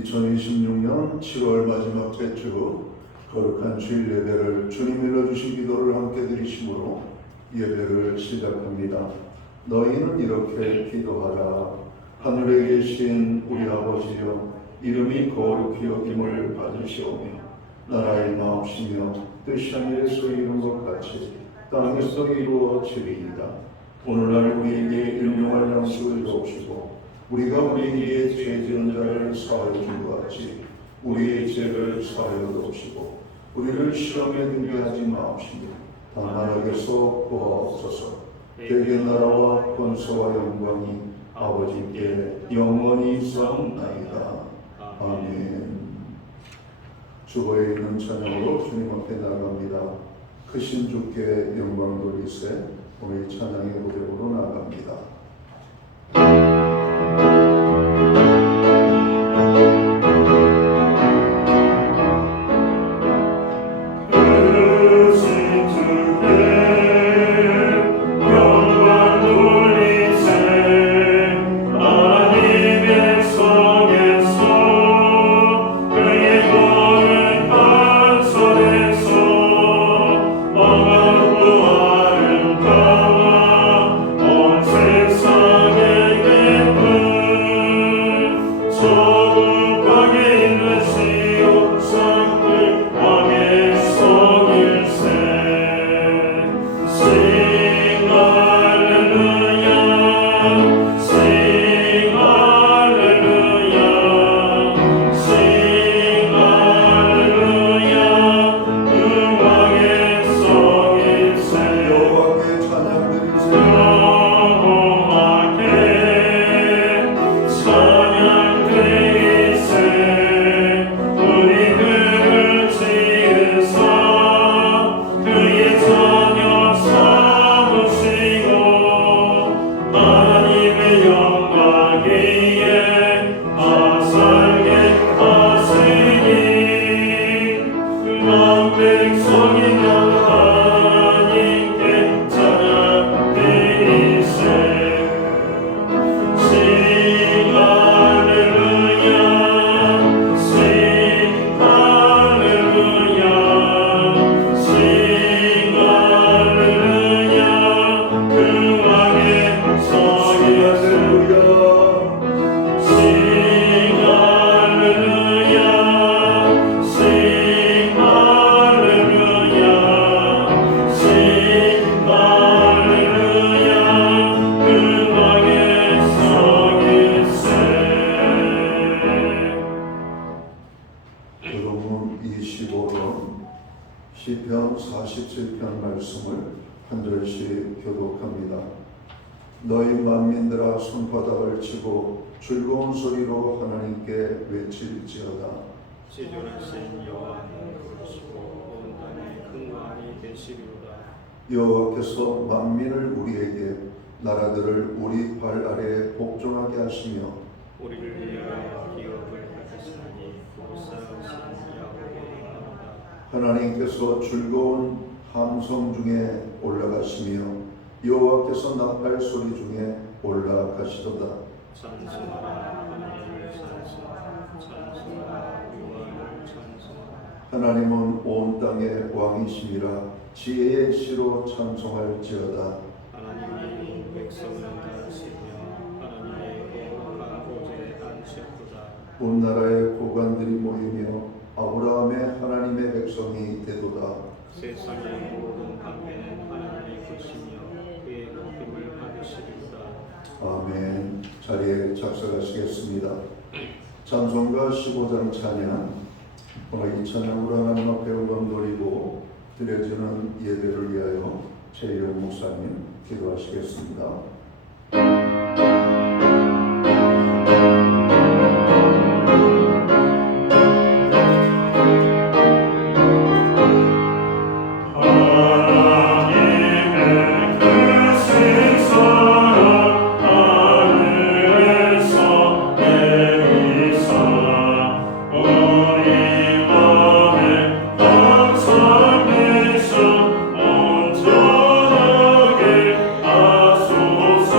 2026년 7월 마지막 주 거룩한 주일 예배를 주님 일러주신 기도를 함께 드리심으로 예배를 시작합니다. 너희는 이렇게 기도하라. 하늘에 계신 우리 아버지여, 이름이 거룩히 여김을 받으시오며 나라의 마옵시며 뜻이 하늘에서 이룬 것 같이 땅에서 이루어지리이다. 오늘날 우리에게 일용할 양식을 주옵시고 우리가 우리에게 죄 지은 자를 사하여 준 것 같이 우리의 죄를 사하여 주옵시고 우리를 시험에 들게 하지 마옵시며 다만 악에서 구하옵소서. 대개 나라와 권세와 영광이 아버지께 영원히 있사옵나이다. 아멘. 주보에 있는 찬양으로 주님 앞에 나아갑니다. 크신 주께 영광 돌리세. 오늘 찬양의 무대로 나아갑니다. 시편 47편 말씀을 한 절씩 교독합니다. 너희 만민들아 손바닥을 치고 즐거운 소리로 하나님께 외칠지어다. 지존하신 여호와를 부르시고 온 땅에 근거하니 되시리로다. 여호와께서 만민을 우리에게 나라들을 우리 발 아래에 복종하게 하시며 우리를 위하여 기업을 하시나니 보살하신 야곱의 나라다. 하나님께서 즐거운 함성 중에 올라가시며 여호와께서 나팔 소리 중에 올라가시도다. 찬송하라 하나님을 찬송하라. 찬송하라 여호와를 찬송하라. 하나님은 온 땅의 왕이심이라 지혜의 시로 찬송할지어다. 하나님이 백성을 다스리며 하나님의 거룩한 보좌에 앉으셨도다. 온 나라의 고관들이 모이며 아브라함의 하나님의 백성이 되도다. 세상의 모든 방배는 하나님의 것이며 그의 높임을 받으시리로다. 아멘. 자리에 작성하시겠습니다. 찬송가 15장 찬양. 오늘 이 찬양으로 하나님 앞에 영광 돌리고 드려지는 예배를 위하여 최일용 목사님 기도하시겠습니다. 온전하게 하소서.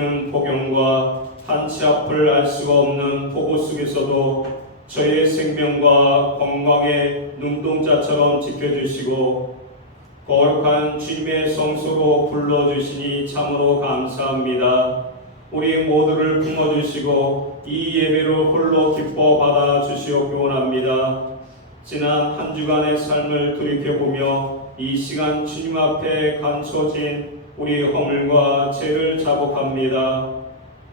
지속되는 폭염과 한치 앞을 알 수가 없는 폭우 속에서도 저의 생명과 건강의 눈동자처럼 지켜주시고 거룩한 주님의 성소로 불러주시니 참으로 감사합니다. 우리 모두를 품어주시고 이 예배를 홀로 기뻐 받아주시옵기 원합니다. 지난 한 주간의 삶을 돌이켜보며 이 시간 주님 앞에 감춰진 우리 허물과 죄를 자복합니다.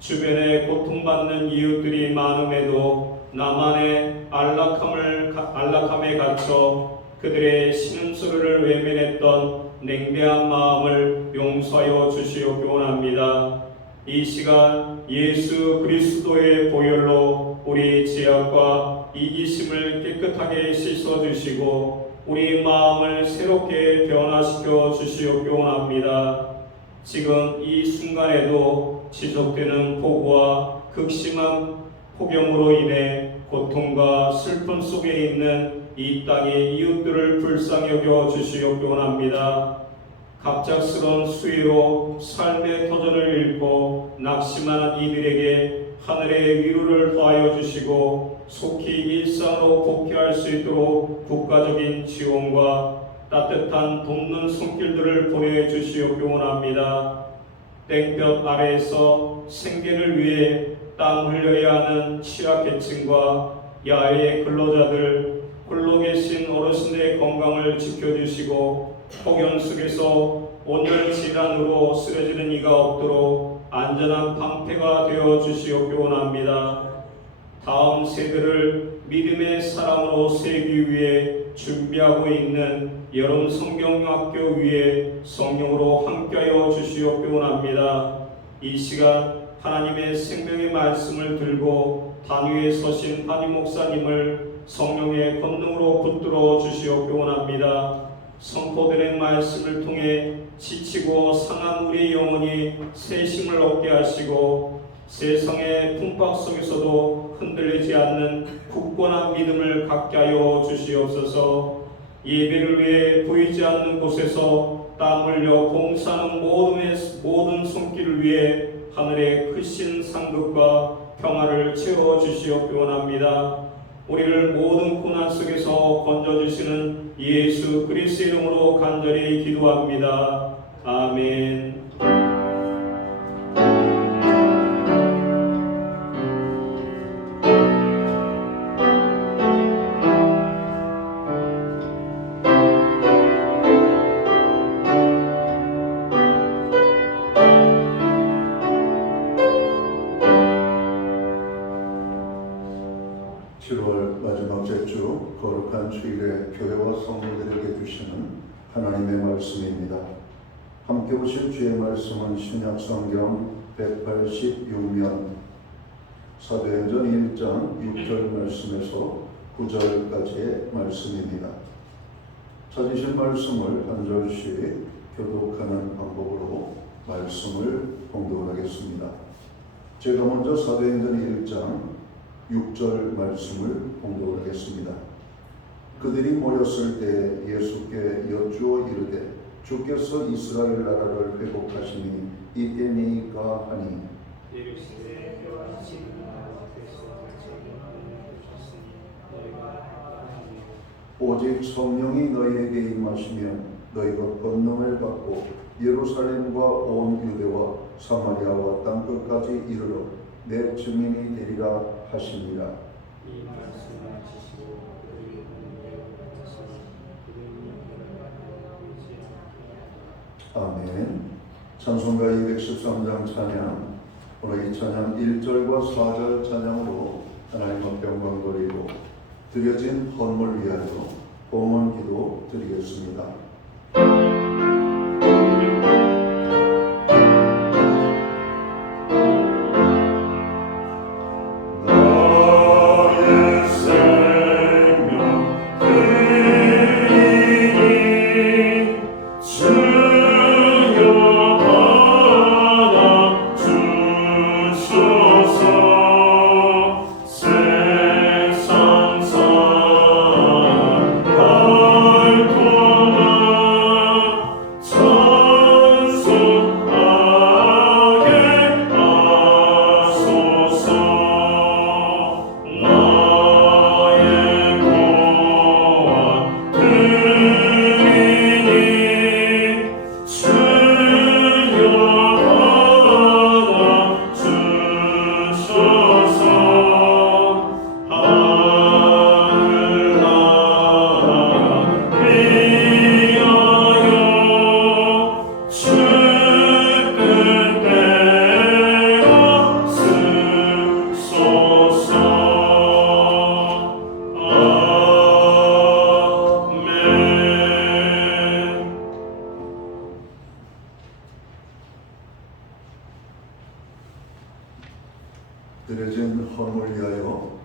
주변에 고통받는 이웃들이 많음에도 나만의 안락함에 갇혀 그들의 신음소리를 외면했던 냉대한 마음을 용서하여 주시옵기 원합니다. 이 시간 예수 그리스도의 보혈로 우리 죄악과 이기심을 깨끗하게 씻어주시고 우리 마음을 새롭게 변화시켜 주시옵기 원합니다. 지금 이 순간에도 지속되는 폭우와 극심한 폭염으로 인해 고통과 슬픔 속에 있는 이 땅의 이웃들을 불쌍히 여겨 주시옵기 원합니다. 갑작스러운 수위로 삶의 터전을 잃고 낙심하는 이들에게 하늘의 위로를 더하여 주시고 속히 일상으로 복귀할 수 있도록 국가적인 지원과 따뜻한 돕는 손길들을 보내주시옵기 원합니다. 땡볕 아래에서 생계를 위해 땀 흘려야 하는 취약계층과 야외 근로자들, 홀로 계신 어르신의 건강을 지켜주시고 폭염 속에서 온열 질환으로 쓰러지는 이가 없도록 안전한 방패가 되어 주시옵기 원합니다. 다음 세대를 믿음의 사람으로 세우기 위해 준비하고 있는 여름 성경학교 위에 성령으로 함께하여 주시옵기 원합니다. 이 시간 하나님의 생명의 말씀을 들고 단위에 서신 한임 목사님을 성령의 권능으로 붙들어 주시옵기 원합니다. 선포드린 말씀을 통해 지치고 상한 우리의 영혼이 새 힘을 얻게 하시고 세상의 풍박 속에서도 흔들리지 않는 굳건한 믿음을 갖게 하여 주시옵소서. 예배를 위해 보이지 않는 곳에서 땀 흘려 봉사하는 모든 손길을 위해 하늘의 크신 상급과 평화를 채워 주시옵기 원합니다. 우리를 모든 고난 속에서 건져주시는 예수 그리스도의 이름으로 간절히 기도합니다. 아멘. 7월 마지막 주 거룩한 주일에 교회와 성도들에게 주시는 하나님의 말씀입니다. 함께 보실 주의 말씀은 신약성경 186면 사도행전 1장 6절 말씀에서 9절까지의 말씀입니다. 찾으신 말씀을 한 절씩 교독하는 방법으로 말씀을 봉독하겠습니다. 제가 먼저 사도행전 1장 6절 말씀을 봉독하겠습니다. 그들이 모였을 때 예수께 여쭈어 이르되 주께서 이스라엘 나라를 회복하시니 이때니까 하니 오직 성령이 너희에게 임하시면 너희가 권능을 받고 예루살렘과 온 유대와 사마리아와 땅끝까지 이르러 내 증인이 되리라 하시니라. 이 말씀을 지시고 그들이 은혜를 받으시니 그들이 아멘. 찬송가 213장 찬양, 오늘 이 찬양 1절과 4절 찬양으로 하나님 앞에 영광 돌리고 드려진 헌물 위하여 봉헌 기도 드리겠습니다. 드려진 헌을 위하여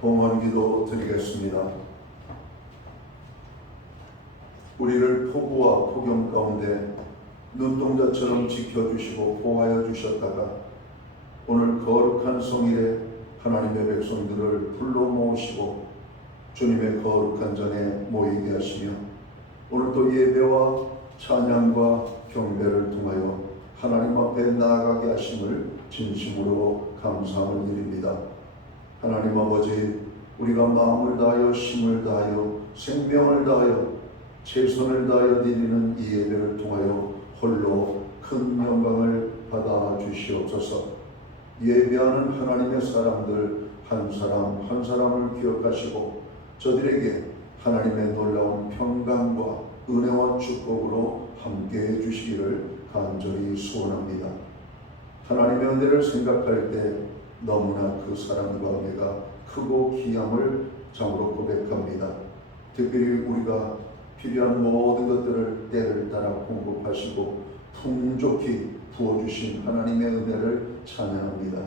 봉헌기도 드리겠습니다. 우리를 폭우와 폭염 가운데 눈동자처럼 지켜주시고 보호하여 주셨다가 오늘 거룩한 성일에 하나님의 백성들을 불러 모으시고 주님의 거룩한 전에 모이게 하시며 오늘 또 예배와 찬양과 경배를 통하여 하나님 앞에 나아가게 하심을 진심으로 감사하는 일입니다. 하나님 아버지, 우리가 마음을 다하여 힘을 다하여 생명을 다하여 최선을 다하여 드리는 이 예배를 통하여 홀로 큰 영광을 받아 주시옵소서. 예배하는 하나님의 사람들 한 사람 한 사람을 기억하시고 저들에게 하나님의 놀라운 평강과 은혜와 축복으로 함께해 주시기를 간절히 소원합니다. 하나님의 은혜를 생각할 때 너무나 그 사랑과 은혜가 크고 귀함을 참으로 고백합니다. 특별히 우리가 필요한 모든 것들을 때를 따라 공급하시고 풍족히 부어주신 하나님의 은혜를 찬양합니다.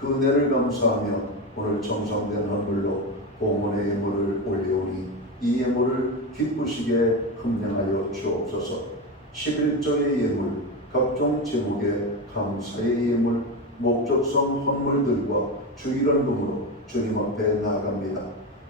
그 은혜를 감사하며 오늘 정성된 헌물로 봉헌의 예물을 올려오니 이 예물을 기쁘시게 흠령하여 주옵소서. 11조의 예물, 각종 제목의 감사의 예물, 목적성 헌물들과 주일헌금으로 주님 앞에 나아갑니다.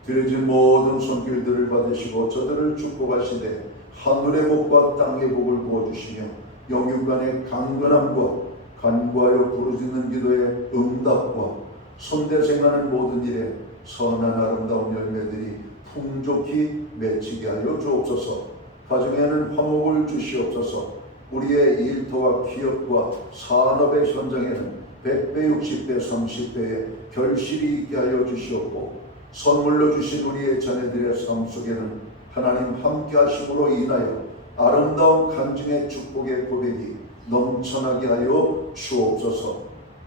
드려진 모든 손길들을 받으시고 저들을 축복하시되 하늘의 복과 땅의 복을 부어주시며 영육간의 강건함과 간구하여 부르짖는 기도의 응답과 손대생하는 모든 일에 선한 아름다운 열매들이 풍족히 맺히게 하여 주옵소서. 가정에는 화목을 주시옵소서. 우리의 일터와 기업과 산업의 현장에는 100배, 60배, 30배의 결실이 있게 하여 주시옵고 선물로 주신 우리의 자녀들의 삶 속에는 하나님 함께 하심으로 인하여 아름다운 간증의 축복의 고백이 넘쳐나게 하여 주옵소서.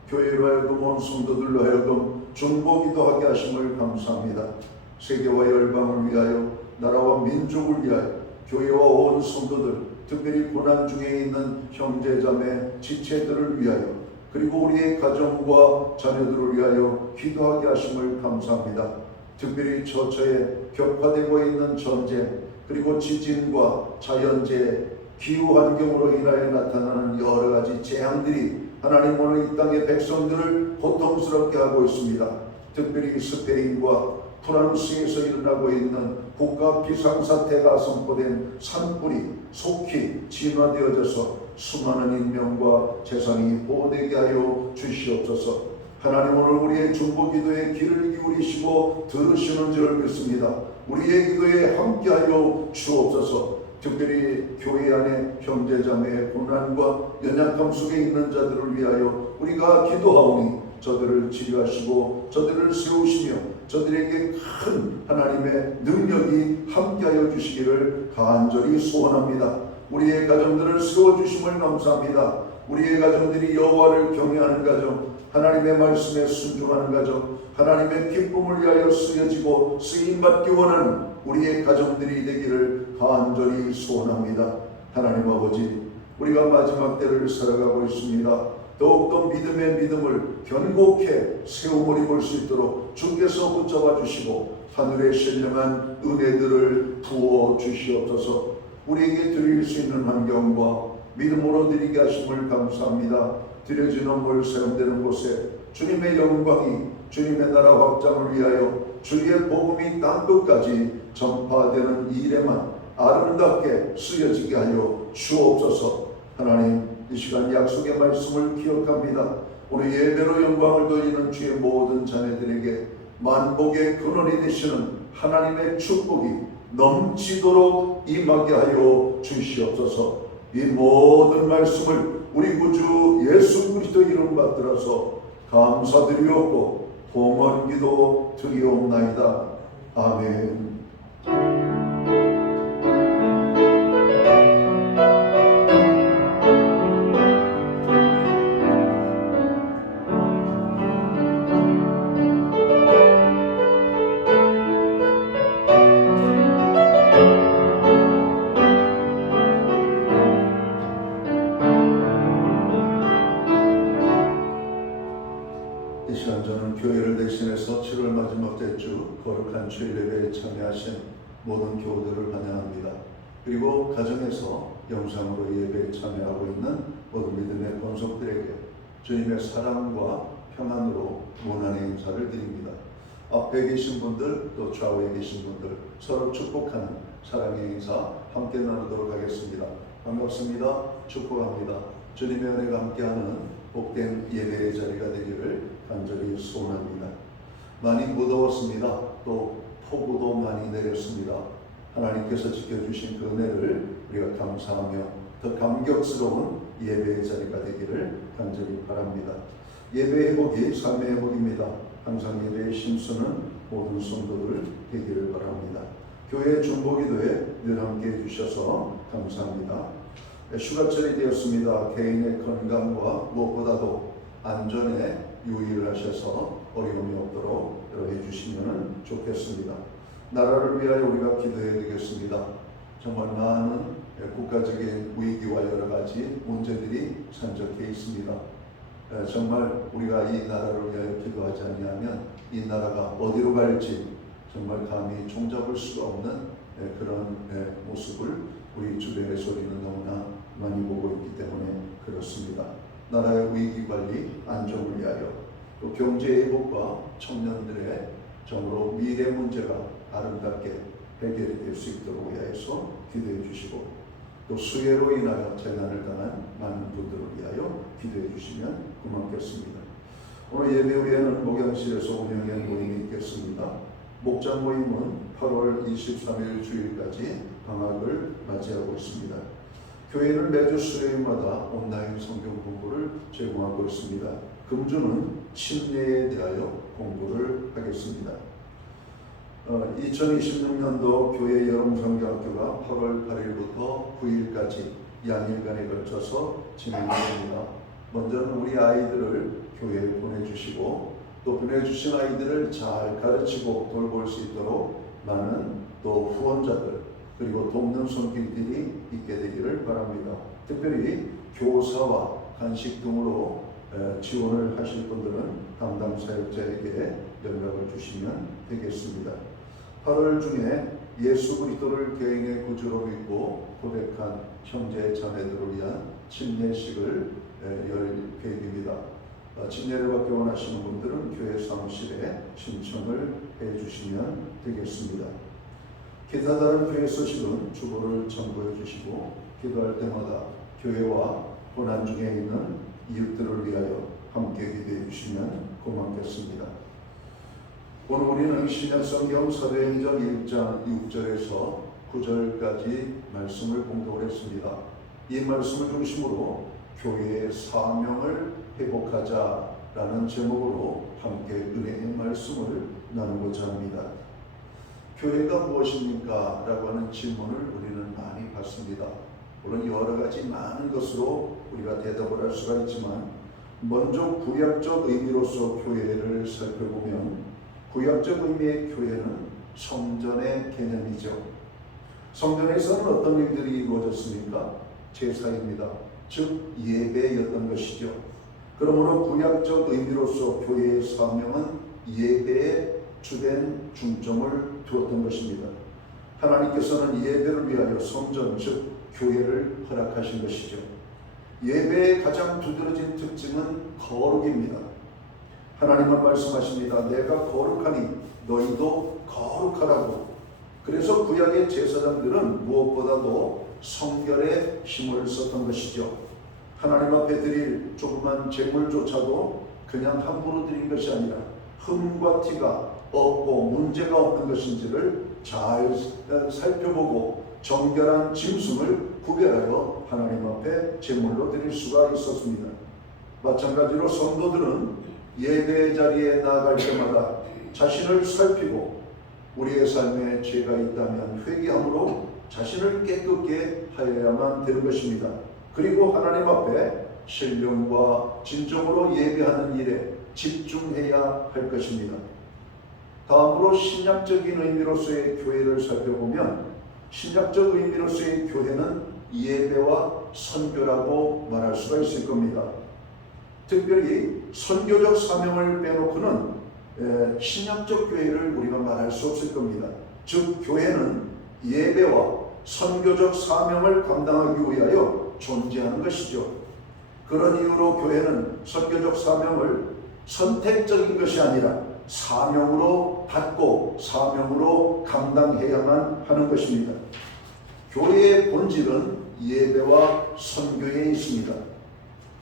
교회로 하여금 온 성도들로 하여금 중보기도 하게 하심을 감사합니다. 세계와 열방을 위하여 나라와 민족을 위하여 교회와 온 성도들 특별히 고난 중에 있는 형제자매 지체들을 위하여 그리고 우리의 가정과 자녀들을 위하여 기도하게 하심을 감사합니다. 특별히 처처에 격화되고 있는 전쟁 그리고 지진과 자연재해 기후환경으로 인하여 나타나는 여러 가지 재앙들이 하나님 오늘 이 땅의 백성들을 고통스럽게 하고 있습니다. 특별히 스페인과 프랑스에서 일어나고 있는 국가 비상사태가 선포된 산불이 속히 진화되어져서 수많은 인명과 재산이 보호되게 하여 주시옵소서. 하나님 오늘 우리의 중보기도에 귀를 기울이시고 들으시는 줄을 믿습니다. 우리의 기도에 함께하여 주옵소서. 특별히 교회 안에 형제자매의 고난과 연약함 속에 있는 자들을 위하여 우리가 기도하오니 저들을 치료하시고 저들을 세우시며 저들에게 큰 하나님의 능력이 함께하여 주시기를 간절히 소원합니다. 우리의 가정들을 세워주심을 감사합니다. 우리의 가정들이 여호와를 경외하는 가정, 하나님의 말씀에 순종하는 가정, 하나님의 기쁨을 위하여 쓰여지고 쓰임받기 원하는 우리의 가정들이 되기를 간절히 소원합니다. 하나님 아버지, 우리가 마지막 때를 살아가고 있습니다. 더욱더 믿음의 믿음을 견고케 세움을 입을 수 있도록 주께서 붙잡아 주시고 하늘의 신령한 은혜들을 부어 주시옵소서. 우리에게 드릴 수 있는 환경과 믿음으로 드리게 하심을 감사합니다. 드려진 헌물 사용되는 곳에 주님의 영광이 주님의 나라 확장을 위하여 주의 복음이 땅끝까지 전파되는 일에만 아름답게 쓰여지게 하여 주옵소서. 하나님, 이 시간 약속의 말씀을 기억합니다. 오늘 예배로 영광을 돌리는 주의 모든 자녀들에게 만복의 근원이 되시는 하나님의 축복이 넘치도록 임하게 하여 주시옵소서. 이 모든 말씀을 우리 구주 예수 그리스도 이름 받들어서 감사드리옵고 봉헌기도 드리옵나이다. 아멘. 이 시간 저는 교회를 대신해서 7월 마지막 주 거룩한 주일 예배에 참여하신 모든 교우들을 환영합니다. 그리고 가정에서 영상으로 예배에 참여하고 있는 모든 믿음의 권속들에게 주님의 사랑과 평안으로 원한의 인사를 드립니다. 앞에 계신 분들 또 좌우에 계신 분들 서로 축복하는 사랑의 인사 함께 나누도록 하겠습니다. 반갑습니다. 축복합니다. 주님의 은혜가 함께하는 복된 예배의 자리가 되기를 간절히 소원합니다. 많이 무더웠습니다. 또 폭우도 많이 내렸습니다. 하나님께서 지켜주신 그 은혜를 우리가 감사하며 더 감격스러운 예배의 자리가 되기를 간절히 바랍니다. 예배 회복이 삶의 회복입니다. 항상 예배에 힘쓰는 모든 성도들 되기를 바랍니다. 교회 중보기도에 늘 함께 해주셔서 감사합니다. 휴가철이 되었습니다. 개인의 건강과 무엇보다도 안전에 유의를 하셔서 어려움이 없도록 해주시면 좋겠습니다. 나라를 위하여 우리가 기도해야 되겠습니다. 정말 많은 국가적인 위기와 여러 가지 문제들이 산적해 있습니다. 정말 우리가 이 나라를 위하여 기도하지 않으면 이 나라가 어디로 갈지 정말 감히 종잡을 수가 없는 그런 모습을 우리 주변에서 우리는 너무나 많이 보고 있기 때문에 그렇습니다. 나라의 위기관리, 안정을 위하여 또 경제 회복과 청년들의 정으로 미래 문제가 아름답게 해결이 될 수 있도록 위하여서 기도해 주시고 또 수해로 인하여 재난을 당한 많은 분들을 위하여 기도해 주시면 고맙겠습니다. 오늘 예배 후에는 목양실에서 운영한 모임이 있겠습니다. 목장 모임은 8월 23일 주일까지 방학을 맞이하고 있습니다. 교회는 매주 수요일마다 온라인 성경 공부를 제공하고 있습니다. 금주는 침례에 대하여 공부를 하겠습니다. 2026년도 교회 여름성경학교가 8월 8일부터 9일까지 양일간에 걸쳐서 진행됩니다. 먼저는 우리 아이들을 교회에 보내주시고 또 보내주신 아이들을 잘 가르치고 돌볼 수 있도록 많은 또 후원자들 그리고 돕는 손길들이 있게 되기를 바랍니다. 특별히 교사와 간식 등으로 지원을 하실 분들은 담당 사역자에게 연락을 주시면 되겠습니다. 8월 중에 예수 그리스도를 개인의 구주로 믿고 고백한 형제 자매들을 위한 침례식을 열 계획입니다. 침례를 받기 원하시는 분들은 교회 사무실에 신청을 해주시면 되겠습니다. 기타 다른 교회 소식은 주보를 첨부해 주시고 기도할 때마다 교회와 고난 중에 있는 이웃들을 위하여 함께 기도해 주시면 고맙겠습니다. 오늘 우리는 신약성경 사도행전 1장 6절에서 9절까지 말씀을 공독했습니다. 이 말씀을 중심으로 교회의 사명을 회복하자라는 제목으로 함께 은혜의 말씀을 나누고자 합니다. 교회가 무엇입니까? 라고 하는 질문을 우리는 많이 받습니다. 물론 여러 가지 많은 것으로 우리가 대답을 할 수가 있지만 먼저 구약적 의미로서 교회를 살펴보면 구약적 의미의 교회는 성전의 개념이죠. 성전에서는 어떤 일들이 이루어졌습니까? 제사입니다. 즉 예배였던 것이죠. 그러므로 구약적 의미로서 교회의 사명은 예배에 주된 중점을 두었던 것입니다. 하나님께서는 예배를 위하여 성전 즉 교회를 허락하신 것이죠. 예배의 가장 두드러진 특징은 거룩입니다. 하나님은 말씀하십니다. 내가 거룩하니 너희도 거룩하라고. 그래서 구약의 제사장들은 무엇보다도 성결에 힘을 썼던 것이죠. 하나님 앞에 드릴 조그만 제물조차도 그냥 함부로 드린 것이 아니라 흠과 티가 없고 문제가 없는 것인지를 잘 살펴보고 정결한 짐승을 구별하여 하나님 앞에 제물로 드릴 수가 있었습니다. 마찬가지로 성도들은 예배 자리에 나아갈 때마다 자신을 살피고 우리의 삶에 죄가 있다면 회개함으로 자신을 깨끗게 하여야만 되는 것입니다. 그리고 하나님 앞에 신령과 진정으로 예배하는 일에 집중해야 할 것입니다. 다음으로 신약적인 의미로서의 교회를 살펴보면 신약적 의미로서의 교회는 예배와 선교라고 말할 수가 있을 겁니다. 특별히 선교적 사명을 빼놓고는 신약적 교회를 우리가 말할 수 없을 겁니다. 즉 교회는 예배와 선교적 사명을 감당하기 위하여 존재하는 것이죠. 그런 이유로 교회는 선교적 사명을 선택적인 것이 아니라 사명으로 받고 사명으로 감당해야만 하는 것입니다. 교회의 본질은 예배와 선교에 있습니다.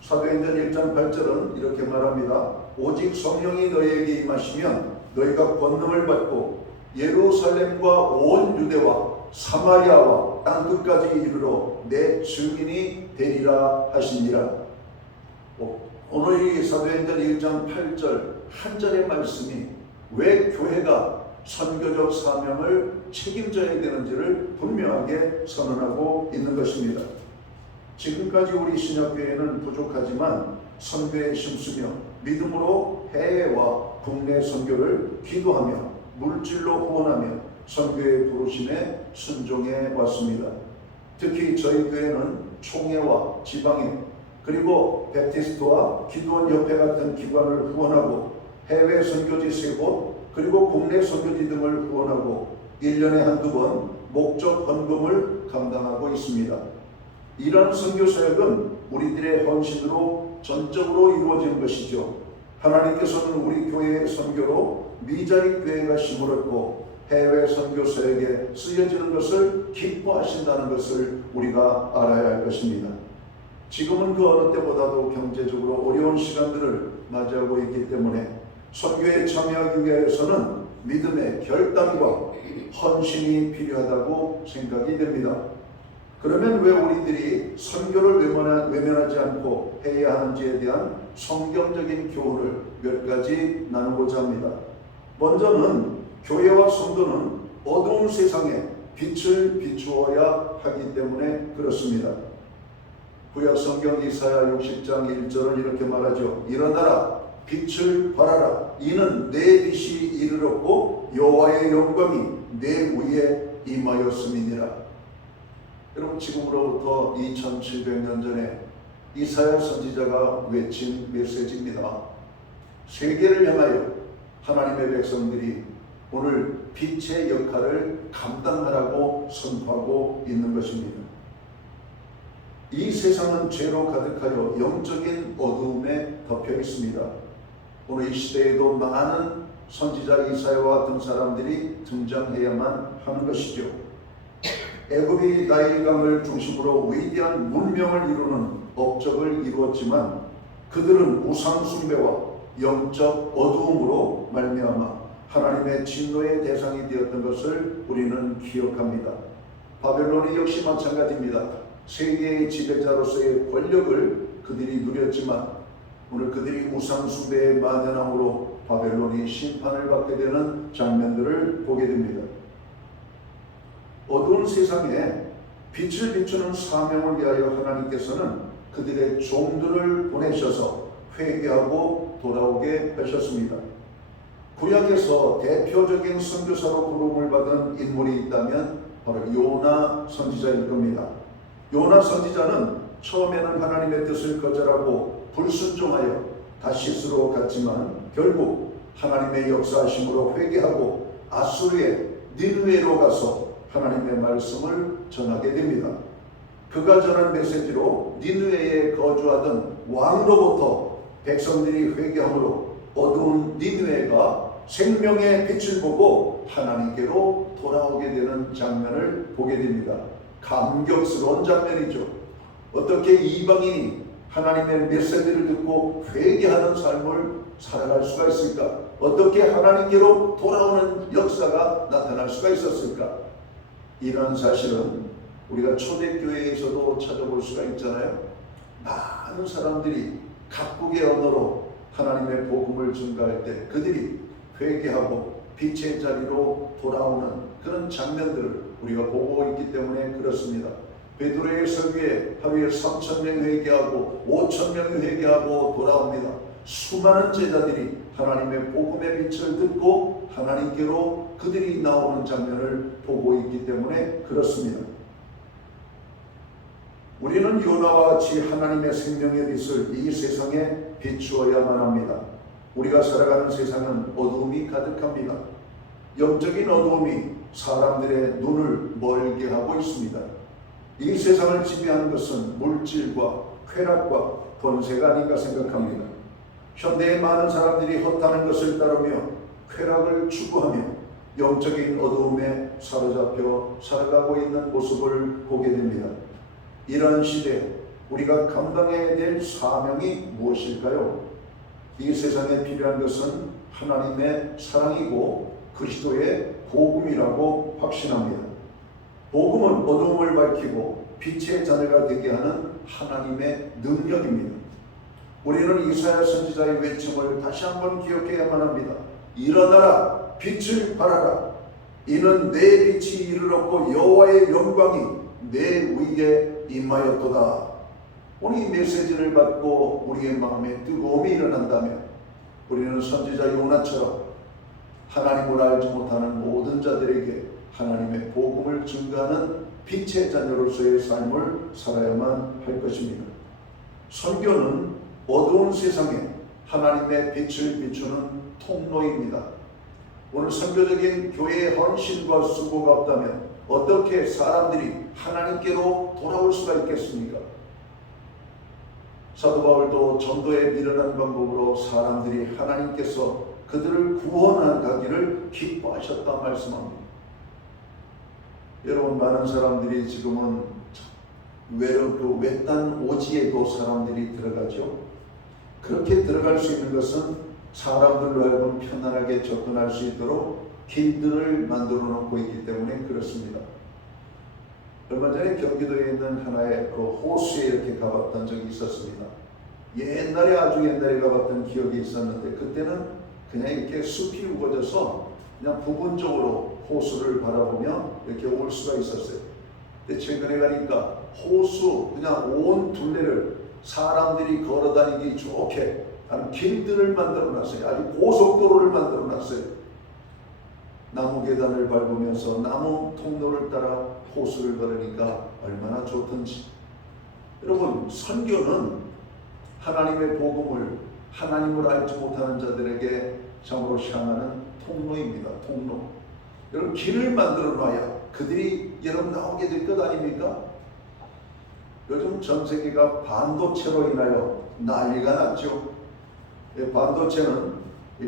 사도행전 1장 8절은 이렇게 말합니다. 오직 성령이 너희에게 임하시면 너희가 권능을 받고 예루살렘과 온 유대와 사마리아와 땅끝까지 이르러 내 증인이 되리라 하시니라. 오늘 이 사도행전 1장 8절 한 절의 말씀이 왜 교회가 선교적 사명을 책임져야 되는지를 분명하게 선언하고 있는 것입니다. 지금까지 우리 신약교회는 부족하지만 선교에 힘쓰며 믿음으로 해외와 국내 선교를 기도하며 물질로 후원하며 선교의 부르심에 순종해 왔습니다. 특히 저희 교회는 총회와 지방회 그리고 베티스트와 기도원협회 같은 기관을 후원하고 해외 선교지 3곳 그리고 국내 선교지 등을 후원하고 1년에 한두 번 목적 헌금을 감당하고 있습니다. 이러한 선교 사역은 우리들의 헌신으로 전적으로 이루어진 것이죠. 하나님께서는 우리 교회의 선교로 미자리 교회가 힘을 얻고 해외 선교 사역에 쓰여지는 것을 기뻐하신다는 것을 우리가 알아야 할 것입니다. 지금은 그 어느 때보다도 경제적으로 어려운 시간들을 맞이하고 있기 때문에 선교에 참여하기 위해서는 믿음의 결단과 헌신이 필요하다고 생각이 됩니다. 그러면 왜 우리들이 선교를 외면하지 않고 해야 하는지에 대한 성경적인 교훈을 몇 가지 나누고자 합니다. 먼저는 교회와 성도는 어두운 세상에 빛을 비추어야 하기 때문에 그렇습니다. 구약 성경 이사야 60장 1절은 이렇게 말하죠. 일어나라 빛을 발하라 이는 내 빛이 이르렀고 여호와의 영광이 내 위에 임하였음이니라. 여러분 지금으로부터 2700년 전에 이사야 선지자가 외친 메시지입니다. 세계를 향하여 하나님의 백성들이 오늘 빛의 역할을 감당하라고 선포하고 있는 것입니다. 이 세상은 죄로 가득하여 영적인 어두움에 덮여 있습니다. 오늘 이 시대에도 많은 선지자 이사야와 같은 사람들이 등장해야만 하는 것이죠. 애굽이 나일강을 중심으로 위대한 문명을 이루는 업적을 이루었지만 그들은 우상 숭배와 영적 어두움으로 말미암아 하나님의 진노의 대상이 되었던 것을 우리는 기억합니다. 바벨론이 역시 마찬가지입니다. 세계의 지배자로서의 권력을 그들이 누렸지만 오늘 그들이 우상 숭배의 만연함으로 바벨론이 심판을 받게 되는 장면들을 보게 됩니다. 어두운 세상에 빛을 비추는 사명을 위하여 하나님께서는 그들의 종들을 보내셔서 회개하고 돌아오게 하셨습니다. 구약에서 대표적인 선교사로 부름을 받은 인물이 있다면 바로 요나 선지자일 겁니다. 요나 선지자는 처음에는 하나님의 뜻을 거절하고 불순종하여 다시스로 갔지만 결국 하나님의 역사하심으로 회개하고 아수르의 니느웨로 가서 하나님의 말씀을 전하게 됩니다. 그가 전한 메시지로 니느웨에 거주하던 왕으로부터 백성들이 회개함으로 어두운 니느웨가 생명의 빛을 보고 하나님께로 돌아오게 되는 장면을 보게 됩니다. 감격스러운 장면이죠. 어떻게 이방인이 하나님의 메시지를 듣고 회개하는 삶을 살아갈 수가 있을까? 어떻게 하나님께로 돌아오는 역사가 나타날 수가 있었을까? 이런 사실은 우리가 초대교회에서도 찾아볼 수가 있잖아요. 많은 사람들이 각국의 언어로 하나님의 복음을 전가할 때 그들이 회개하고 빛의 자리로 돌아오는 그런 장면들을 우리가 보고 있기 때문에 그렇습니다. 베드로의 설교에 하루에 3,000명 회개하고 5,000명 회개하고 돌아옵니다. 수많은 제자들이 하나님의 복음의 빛을 듣고 하나님께로 그들이 나오는 장면을 보고 있기 때문에 그렇습니다. 우리는 요나와 같이 하나님의 생명의 빛을 이 세상에 비추어야만 합니다. 우리가 살아가는 세상은 어두움이 가득합니다. 영적인 어두움이 사람들의 눈을 멀게 하고 있습니다. 이 세상을 지배하는 것은 물질과 쾌락과 번세가 아닌가 생각합니다. 현대의 많은 사람들이 헛하는 것을 따르며 쾌락을 추구하며 영적인 어두움에 사로잡혀 살아가고 있는 모습을 보게 됩니다. 이런 시대에 우리가 감당해야 될 사명이 무엇일까요? 이 세상에 필요한 것은 하나님의 사랑이고 그리스도의 복음이라고 확신합니다. 복음은 어두움을 밝히고 빛의 자녀가 되게 하는 하나님의 능력입니다. 우리는 이사야 선지자의 외침을 다시 한번 기억해야만 합니다. 일어나라, 빛을 발하라. 이는 내 빛이 이르렀고 여호와의 영광이 내 위에 임하였도다. 오늘 이 메시지를 받고 우리의 마음에 뜨거움이 일어난다면 우리는 선지자 요나처럼 하나님을 알지 못하는 모든 자들에게 하나님의 복음을 증거하는 빛의 자녀로서의 삶을 살아야만 할 것입니다. 선교는 어두운 세상에 하나님의 빛을 비추는 통로입니다. 오늘 선교적인 교회의 헌신과 수고가 없다면 어떻게 사람들이 하나님께로 돌아올 수가 있겠습니까? 사도 바울도 전도에 밀어난 방법으로 사람들이 하나님께서 그들을 구원하기를 기뻐하셨다 말씀합니다. 여러분, 많은 사람들이 지금은 외롭고 외딴 오지에도 사람들이 들어가죠. 그렇게 들어갈 수 있는 것은 사람들로 하여금 편안하게 접근할 수 있도록 길들을 만들어 놓고 있기 때문에 그렇습니다. 얼마 전에 경기도에 있는 하나의 호수에 이렇게 가봤던 적이 있었습니다. 옛날에, 아주 옛날에 가봤던 기억이 있었는데 그때는 그냥 이렇게 숲이 우거져서 그냥 부분적으로 호수를 바라보며 이렇게 올 수가 있었어요. 근데 최근에 가니까 호수 그냥 온 둘레를 사람들이 걸어다니기 좋게 하는 길들을 만들어 놨어요. 아주 고속도로를 만들어 놨어요. 나무 계단을 밟으면서 나무 통로를 따라 호수를 걸으니까 얼마나 좋던지. 여러분, 선교는 하나님의 복음을 하나님을 알지 못하는 자들에게 참으로 향하는 통로입니다. 통로. 여러분, 길을 만들어 놔야 그들이 여러분 나오게 될 것 아닙니까? 요즘 전 세계가 반도체로 인하여 난리가 났죠. 반도체는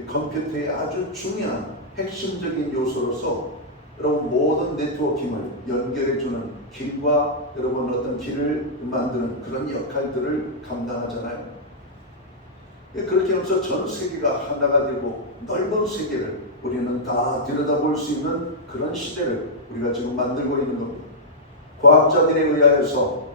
컴퓨터의 아주 중요한 핵심적인 요소로서 여러분 모든 네트워킹을 연결해주는 길과 여러분 어떤 길을 만드는 그런 역할들을 감당하잖아요. 그렇게 하면서 전 세계가 하나가 되고 넓은 세계를 우리는 다 들여다볼 수 있는 그런 시대를 우리가 지금 만들고 있는 겁니다. 과학자들에 의하여서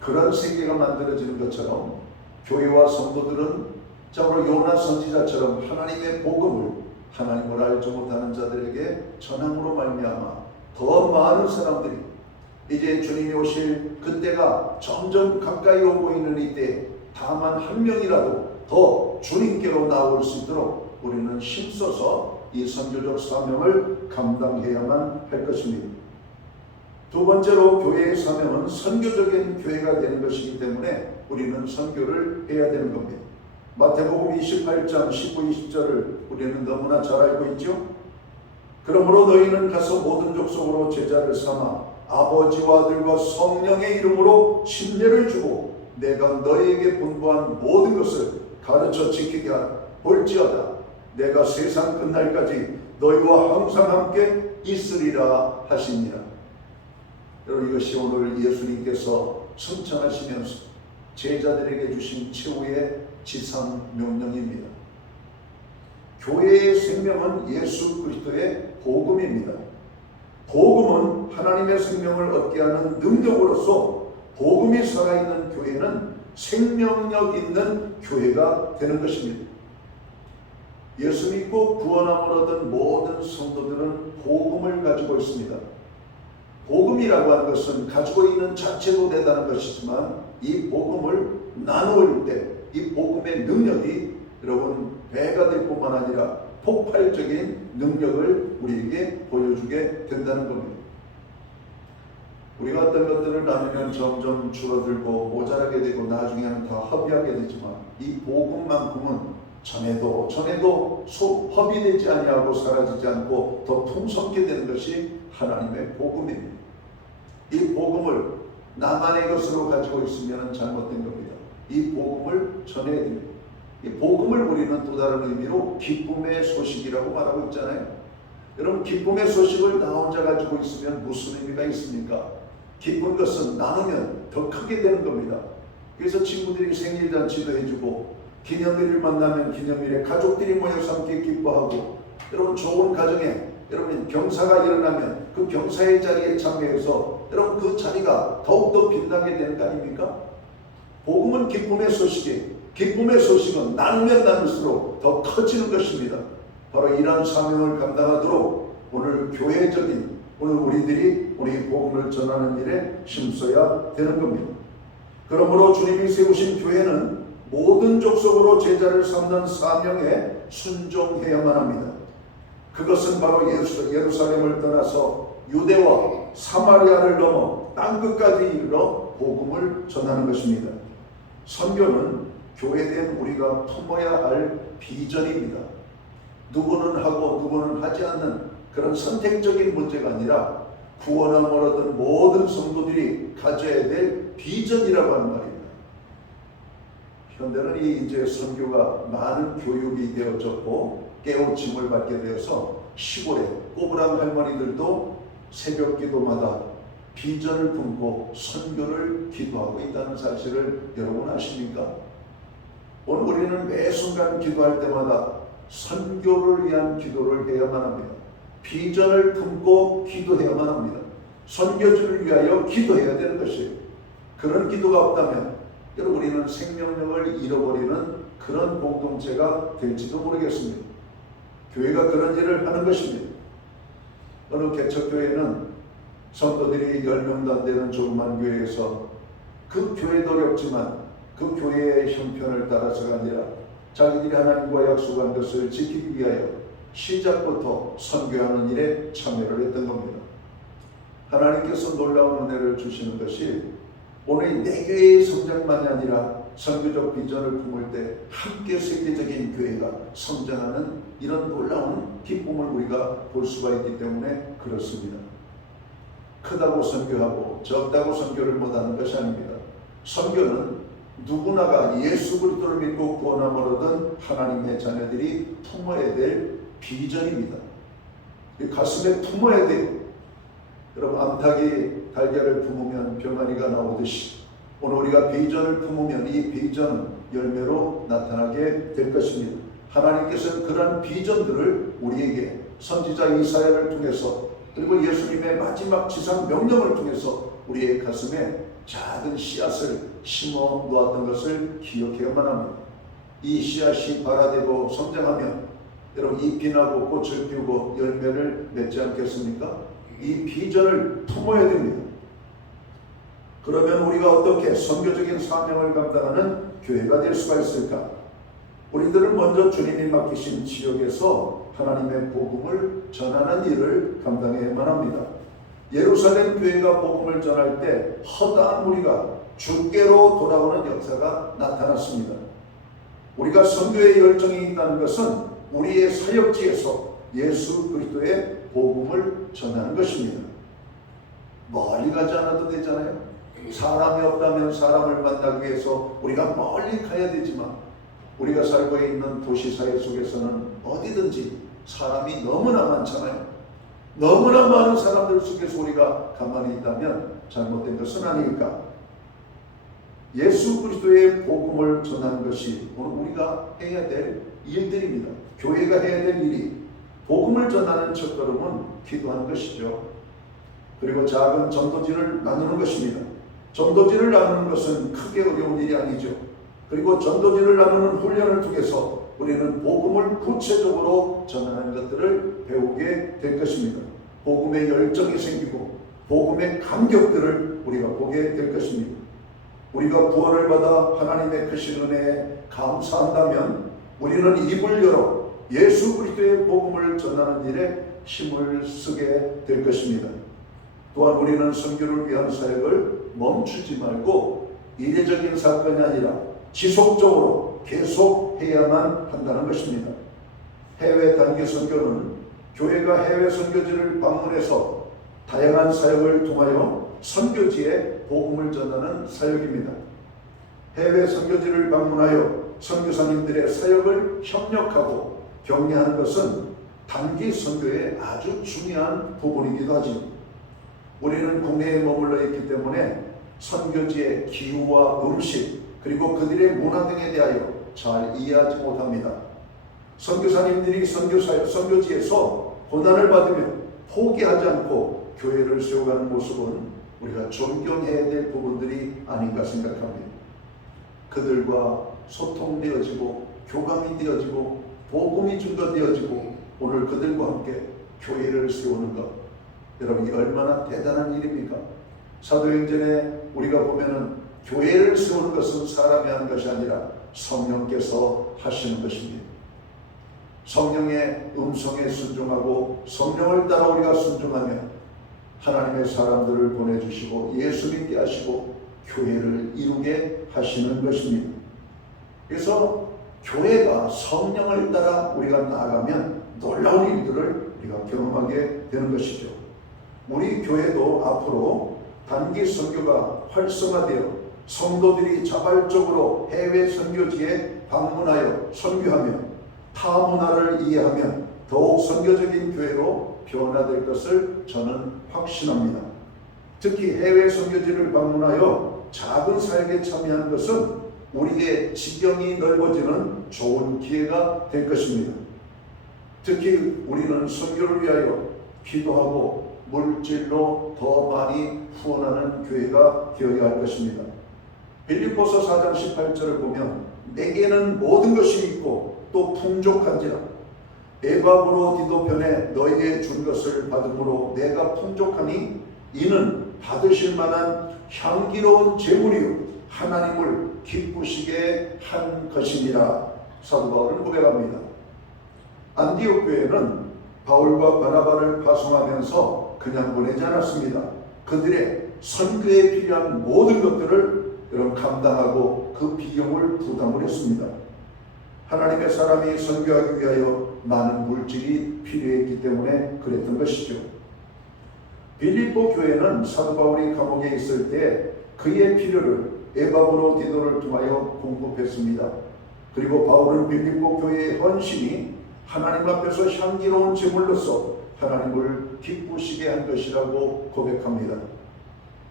그런 세계가 만들어지는 것처럼 교회와 성도들은 참으로 요나 선지자처럼 하나님의 복음을 하나님을 알지 못하는 자들에게 전함으로 말미암아 더 많은 사람들이 이제 주님이 오실 그때가 점점 가까이 오고 있는 이때 다만 한 명이라도 더 주님께로 나올 수 있도록 우리는 힘써서 이 선교적 사명을 감당해야만 할 것입니다. 두 번째로 교회의 사명은 선교적인 교회가 되는 것이기 때문에 우리는 선교를 해야 되는 겁니다. 마태복음 28장 19, 20절을 우리는 너무나 잘 알고 있죠. 그러므로 너희는 가서 모든 족속으로 제자를 삼아 아버지와 아들과 성령의 이름으로 침례를 주고 내가 너희에게 분부한 모든 것을 가르쳐 지키게 하라. 볼지어다 내가 세상 끝날까지 너희와 항상 함께 있으리라 하시니라. 여러분, 이것이 오늘 예수님께서 선창하시면서 제자들에게 주신 최후의 지상 명령입니다. 교회의 생명은 예수 그리스도의 복음입니다. 복음은 하나님의 생명을 얻게 하는 능력으로서 복음이 살아있는 교회는 생명력 있는 교회가 되는 것입니다. 예수 믿고 구원함을 얻은 모든 성도들은 복음을 가지고 있습니다. 복음이라고 하는 것은 가지고 있는 자체도 대단한 것이지만 이 복음을 나누을 때 이 복음의 능력이 여러분 배가 될 뿐만 아니라 폭발적인 능력을 우리에게 보여주게 된다는 겁니다. 우리가 어떤 것들을 나누면 점점 줄어들고 모자라게 되고 나중에는 다 허비하게 되지만 이 복음만큼은 전에도 허비되지 아니하고 사라지지 않고 더 풍성케 되는 것이 하나님의 복음입니다. 이 복음을 나만의 것으로 가지고 있으면 잘못된 겁니다. 이 복음을 전해야 됩니다. 이 복음을 우리는 또 다른 의미로 기쁨의 소식이라고 말하고 있잖아요. 여러분, 기쁨의 소식을 나 혼자 가지고 있으면 무슨 의미가 있습니까? 기쁜 것은 나누면 더 크게 되는 겁니다. 그래서 친구들이 생일잔치도 해주고 기념일을 만나면 기념일에 가족들이 모여서 함께 기뻐하고, 여러분 좋은 가정에 여러분 경사가 일어나면 그 경사의 자리에 참여해서 여러분 그 자리가 더욱더 빛나게 되는 거 아닙니까? 복음은 기쁨의 소식이에요. 기쁨의 소식은 나누면 나눌수록 더 커지는 것입니다. 바로 이러한 사명을 감당하도록 오늘 교회적인 오늘 우리들이 우리 복음을 전하는 일에 힘써야 되는 겁니다. 그러므로 주님이 세우신 교회는 모든 족속으로 제자를 삼는 사명에 순종해야만 합니다. 그것은 바로 예루살렘을 떠나서 유대와 사마리아를 넘어 땅끝까지 이르러 복음을 전하는 것입니다. 선교는 교회된 우리가 품어야 할 비전입니다. 누구는 하고 누구는 하지 않는 그런 선택적인 문제가 아니라 구원함을 얻은 모든 성도들이 가져야 될 비전이라고 하는 말입니다. 현대는 이제 선교가 많은 교육이 되어졌고 깨우침을 받게 되어서 시골에 꼬부랑 할머니들도 새벽 기도마다 비전을 품고 선교를 기도하고 있다는 사실을 여러분 아십니까? 오늘 우리는 매 순간 기도할 때마다 선교를 위한 기도를 해야만 합니다. 비전을 품고 기도해야만 합니다. 선교주를 위하여 기도해야 되는 것이에요. 그런 기도가 없다면 여러분 우리는 생명력을 잃어버리는 그런 공동체가 될지도 모르겠습니다. 교회가 그런 일을 하는 것입니다. 어느 개척교회는 성도들이 10명도 안 되는 조그만 교회에서 그 교회도 어렵지만 그 교회의 형편을 따라서가 아니라 자기들이 하나님과 약속한 것을 지키기 위하여 시작부터 선교하는 일에 참여를 했던 겁니다. 하나님께서 놀라운 은혜를 주시는 것이 오늘 내 교회의 성장만이 아니라 선교적 비전을 품을 때 함께 세계적인 교회가 성장하는 이런 놀라운 기쁨을 우리가 볼 수가 있기 때문에 그렇습니다. 크다고 선교하고 적다고 선교를 못하는 것이 아닙니다. 선교는 누구나가 예수 그리스도를 믿고 구원함을 얻은 하나님의 자녀들이 품어야 될 비전입니다. 가슴에 품어야 돼요. 여러분, 암탉이 달걀을 품으면 병아리가 나오듯이 오늘 우리가 비전을 품으면 이 비전은 열매로 나타나게 될 것입니다. 하나님께서는 그러한 비전들을 우리에게 선지자 이사야를 통해서 그리고 예수님의 마지막 지상 명령을 통해서 우리의 가슴에 작은 씨앗을 심어 놓았던 것을 기억해야만 합니다. 이 씨앗이 발아되고 성장하면 여러분 잎이 나고 꽃을 피우고 열매를 맺지 않겠습니까? 이 비전을 품어야 됩니다. 그러면 우리가 어떻게 선교적인 사명을 감당하는 교회가 될 수가 있을까? 우리들은 먼저 주님이 맡기신 지역에서 하나님의 복음을 전하는 일을 감당해야만 합니다. 예루살렘 교회가 복음을 전할 때 허다한 무리가 주께로 돌아오는 역사가 나타났습니다. 우리가 선교의 열정이 있다는 것은 우리의 사역지에서 예수 그리스도의 복음을 전하는 것입니다. 멀리 가지 않아도 되잖아요. 사람이 없다면 사람을 만나기 위해서 우리가 멀리 가야 되지만 우리가 살고 있는 도시사회 속에서는 어디든지 사람이 너무나 많잖아요. 너무나 많은 사람들 속에서 우리가 가만히 있다면 잘못된 것은 아닐까? 예수 그리스도의 복음을 전하는 것이 오늘 우리가 해야 될 일들입니다. 교회가 해야 될 일이 복음을 전하는 첫걸음은 기도하는 것이죠. 그리고 작은 전도지를 나누는 것입니다. 전도지를 나누는 것은 크게 어려운 일이 아니죠. 그리고 전도지를 나누는 훈련을 통해서 우리는 복음을 구체적으로 전하는 것들을 배우게 될 것입니다. 복음의 열정이 생기고 복음의 감격들을 우리가 보게 될 것입니다. 우리가 구원을 받아 하나님의 크신 은혜에 감사한다면 우리는 입을 열어 예수 그리스도의 복음을 전하는 일에 힘을 쓰게 될 것입니다. 또한 우리는 선교를 위한 사역을 멈추지 말고 이례적인 사건이 아니라 지속적으로 계속 해야만 한다는 것입니다. 해외 단기 선교는 교회가 해외 선교지를 방문해서 다양한 사역을 통하여 선교지에 복음을 전하는 사역입니다. 해외 선교지를 방문하여 선교사님들의 사역을 협력하고 격려하는 것은 단기 선교의 아주 중요한 부분이기도 하지요. 우리는 국내에 머물러 있기 때문에 선교지의 기후와 음식 그리고 그들의 문화 등에 대하여 잘 이해하지 못합니다. 선교사님들이 선교지에서 고난을 받으며 포기하지 않고 교회를 세워가는 모습은 우리가 존경해야 될 부분들이 아닌가 생각합니다. 그들과 소통되어지고 교감이 되어지고 복음이 증거되어지고 오늘 그들과 함께 교회를 세우는 것, 여러분 이 얼마나 대단한 일입니까? 사도행전에 우리가 보면은 교회를 세우는 것은 사람이 하는 것이 아니라 성령께서 하시는 것입니다. 성령의 음성에 순종하고 성령을 따라 우리가 순종하면 하나님의 사람들을 보내주시고 예수 믿게 하시고 교회를 이루게 하시는 것입니다. 그래서 교회가 성령을 따라 우리가 나아가면 놀라운 일들을 우리가 경험하게 되는 것이죠. 우리 교회도 앞으로 단기 선교가 활성화되어 성도들이 자발적으로 해외 선교지에 방문하여 선교하며 타 문화를 이해하며 더욱 선교적인 교회로 변화될 것을 저는 확신합니다. 특히 해외 선교지를 방문하여 작은 사역에 참여하는 것은 우리의 지경이 넓어지는 좋은 기회가 될 것입니다. 특히 우리는 선교를 위하여 기도하고 물질로 더 많이 후원하는 교회가 되어야 할 것입니다. 빌립보서 4장 18절을 보면 내게는 모든 것이 있고 또 풍족한지라 에바브로디도 편에 너에게 준 것을 받음으로 내가 풍족하니 이는 받으실 만한 향기로운 제물이요 하나님을 기쁘시게 한 것이니라. 사도 바울은 고백합니다. 안디옥 교회는 바울과 바나바를 파송하면서 그냥 보내지 않았습니다. 그들의 선교에 필요한 모든 것들을 여러분 감당하고 그 비용을 부담을 했습니다. 하나님의 사람이 선교하기 위하여 많은 물질이 필요했기 때문에 그랬던 것이죠. 빌립보 교회는 사도 바울이 감옥에 있을 때 그의 필요를 에바브로디도를 통하여 공급했습니다. 그리고 바울은 빌립보 교회의 헌신이 하나님 앞에서 향기로운 제물로서 하나님을 기쁘시게 한 것이라고 고백합니다.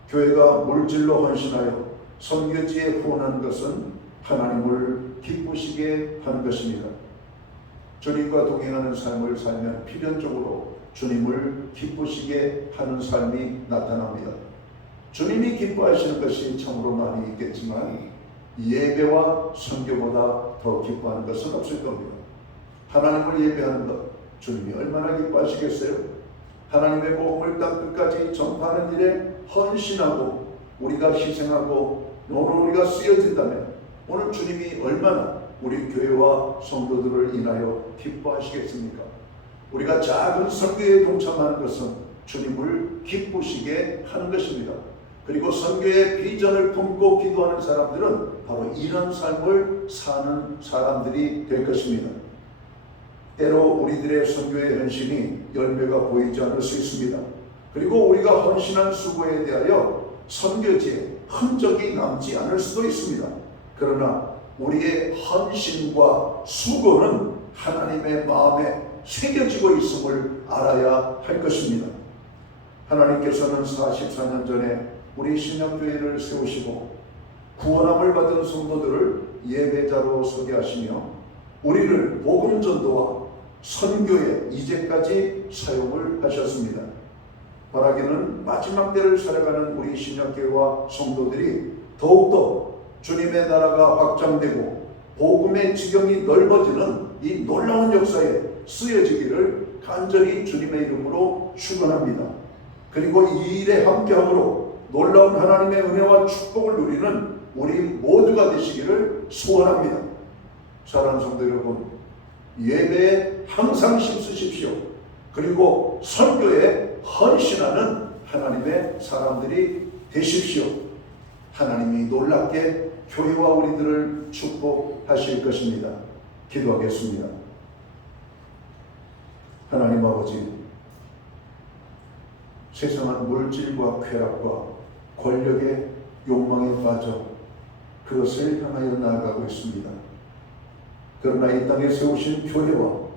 교회가 물질로 헌신하여 선교지에 후원하는 것은 하나님을 기쁘시게 하는 것입니다. 주님과 동행하는 삶을 살면 필연적으로 주님을 기쁘시게 하는 삶이 나타납니다. 주님이 기뻐하시는 것이 참으로 많이 있겠지만 예배와 선교보다 더 기뻐하는 것은 없을 겁니다. 하나님을 예배하는 것, 주님이 얼마나 기뻐하시겠어요? 하나님의 복음을 땅 끝까지 전파하는 일에 헌신하고 우리가 희생하고 오늘 우리가 쓰여진다면 오늘 주님이 얼마나 우리 교회와 성도들을 인하여 기뻐하시겠습니까? 우리가 작은 선교에 동참하는 것은 주님을 기쁘시게 하는 것입니다. 그리고 선교의 비전을 품고 기도하는 사람들은 바로 이런 삶을 사는 사람들이 될 것입니다. 때로 우리들의 선교의 헌신이 열매가 보이지 않을 수 있습니다. 그리고 우리가 헌신한 수고에 대하여 선교지에 흔적이 남지 않을 수도 있습니다. 그러나 우리의 헌신과 수고는 하나님의 마음에 새겨지고 있음을 알아야 할 것입니다. 하나님께서는 44년 전에 우리 신약교회를 세우시고 구원함을 받은 성도들을 예배자로 서게 하시며 우리를 복음 전도와 선교에 이제까지 사용을 하셨습니다. 바라기는 마지막 때를 살아가는 우리 신약교회와 성도들이 더욱더 주님의 나라가 확장되고 복음의 지경이 넓어지는 이 놀라운 역사에 쓰여지기를 간절히 주님의 이름으로 축원합니다. 그리고 이 일에 함께함으로 놀라운 하나님의 은혜와 축복을 누리는 우리 모두가 되시기를 소원합니다. 사랑하는 성도 여러분, 예배에 항상 힘쓰십시오. 그리고 선교에 헌신하는 하나님의 사람들이 되십시오. 하나님이 놀랍게 교회와 우리들을 축복하실 것입니다. 기도하겠습니다. 하나님 아버지, 세상은 물질과 쾌락과 권력의 욕망에 빠져 그것을 향하여 나아가고 있습니다. 그러나 이 땅에 세우신 교회와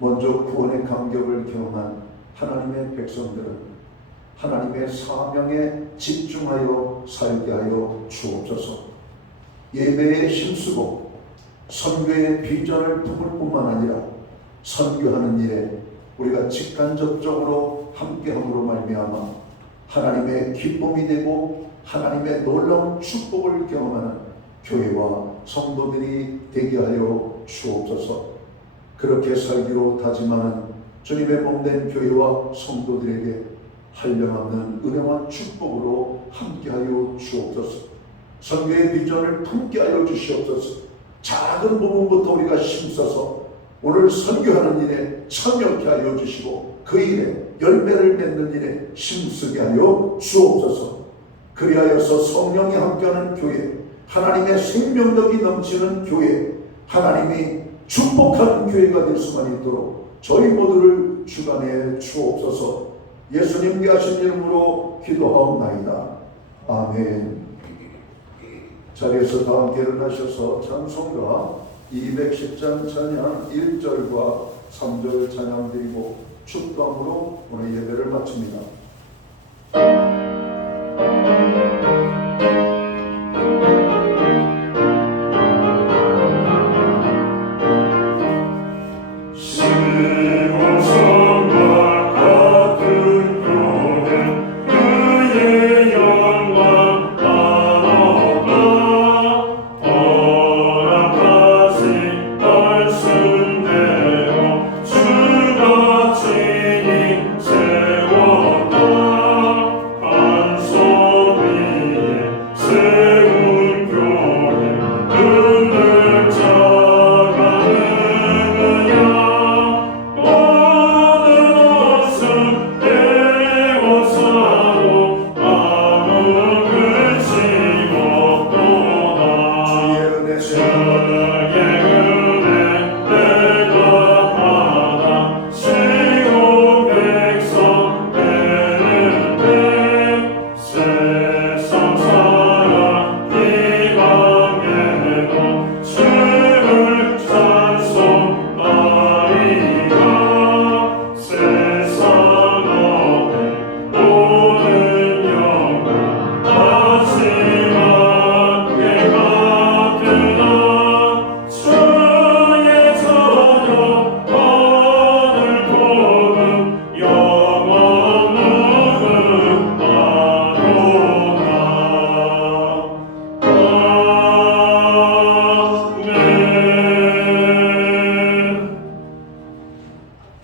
먼저 구원의 감격을 경험한 하나님의 백성들은 하나님의 사명에 집중하여 살게 하여 주옵소서. 예배에 힘쓰고 선교의 비전을 품을 뿐만 아니라 선교하는 일에 우리가 직간접적으로 함께함으로 말미암아 하나님의 기쁨이 되고 하나님의 놀라운 축복을 경험하는 교회와 성도들이 되게 하여 주옵소서. 그렇게 살기로 다짐하는 주님의 몸된 교회와 성도들에게 한량없는 은혜와 축복으로 함께하여 주옵소서. 선교의 비전을 품게 하여 주시옵소서. 작은 부분부터 우리가 힘써서 오늘 선교하는 일에 참여케 하여 주시고 그 일에 열매를 맺는 일에 힘쓰게 하여 주옵소서. 그리하여서 성령이 함께하는 교회, 하나님의 생명력이 넘치는 교회, 하나님이 축복하는 교회가 될 수만 있도록 저희 모두를 주관해 주옵소서. 예수님 귀하신 이름으로 기도하옵나이다. 아멘. 자리에서 다 함께 일어나셔서 찬송가 210장 찬양 1절과 3절 찬양 드리고 축도함으로 오늘 예배를 마칩니다.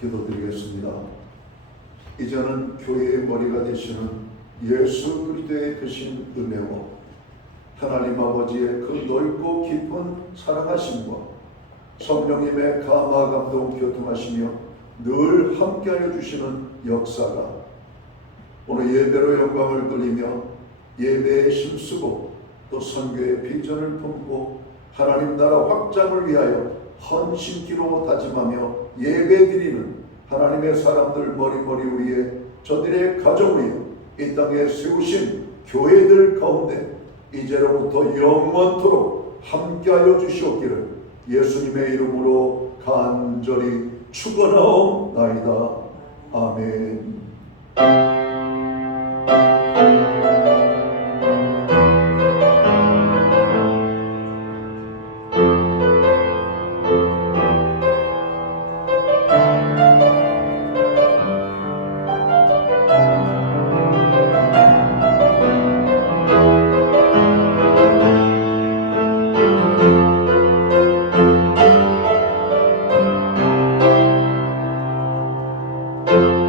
기도드리겠습니다. 이제는 교회의 머리가 되시는 예수 그리스도의 크신 은혜와 하나님 아버지의 그 넓고 깊은 사랑하심과 성령님의 감화 감동 교통하시며 늘 함께하여 주시는 역사가 오늘 예배로 영광을 돌리며 예배에 힘쓰고 또 선교의 비전을 품고 하나님 나라 확장을 위하여 헌신기로 다짐하며 예배드리는 하나님의 사람들 머리머리 위에 저들의 가정 위에 이 땅에 세우신 교회들 가운데 이제로부터 영원토록 함께하여 주시옵기를 예수님의 이름으로 간절히 축원하옵나이다. 아멘. you.